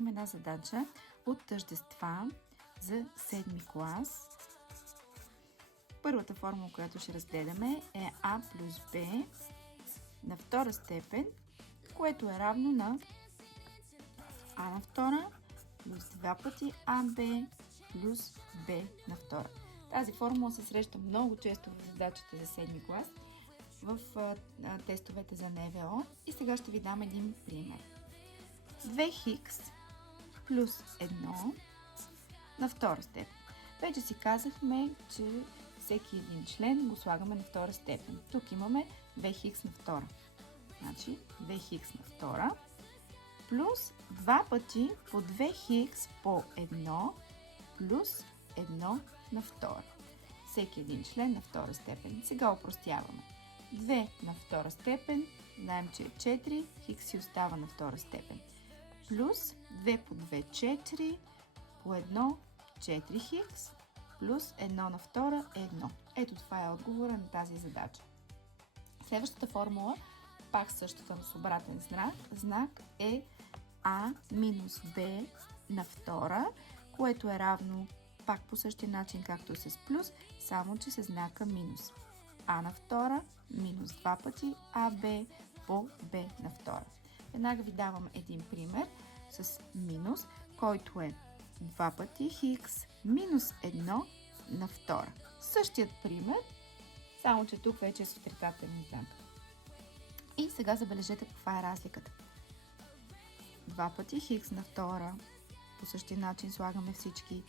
Имаме една задача от тъждества за 7 клас. Първата формула, която ще разгледаме, е А плюс Б на втора степен, което е равно на А на втора плюс 2 пъти АБ плюс Б на втора. Тази формула се среща много често в задачите за 7 клас в тестовете за НВО и сега ще ви дам един пример. 2х плюс 1 на втора степен. Вече си казахме, че всеки един член го слагаме на втора степен. Тук имаме 2х на втора. Значи 2х на втора плюс 2 пъти по 2х по 1 плюс 1 на втора. Всеки един член на втора степен. Сега опростяваме. 2 на втора степен, знаем, че е 4, хх си остава на втора степен. Плюс 2 по 2, 4, по 1, 4х, плюс 1 на втора е 1. Ето това е отговора на тази задача. Следващата формула, пак същата, но с обратен знак е А минус Б на втора, което е равно пак по същия начин, както с плюс, само че с знака минус. А на втора минус 2 пъти АБ по Б на втора. Веднага ви давам един пример с минус, който е 2 пъти хикс минус 1 на втора. Същият пример, само че тук вече е с отрицателен знак. И сега забележете каква е разликата. 2 пъти хикс на втора, по същия начин слагаме всички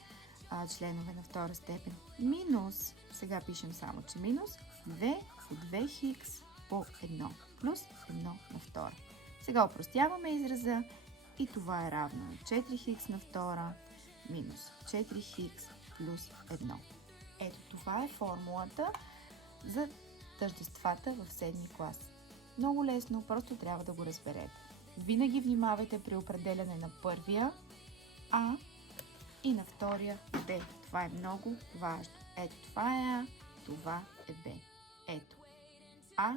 членове на втора степен. Минус, сега пишем само, че минус 2 по 2 хикс по 1 плюс 1 на втора. Сега опростяваме израза и това е равно на 4х на втора минус 4х плюс 1. Ето това е формулата за тъждествата в 7 клас. Много лесно, просто трябва да го разберете. Винаги внимавайте при определяне на първия А и на втория Б. Това е много важно. Ето това е А, това е Б. Ето А,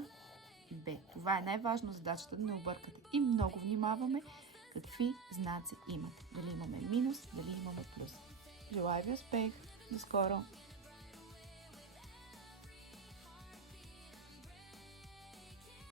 Б. Това е най-важно задачата, да не объркате. И много внимаваме какви знаци имате. Дали имаме минус, дали имаме плюс. Желая ви успех! До скоро!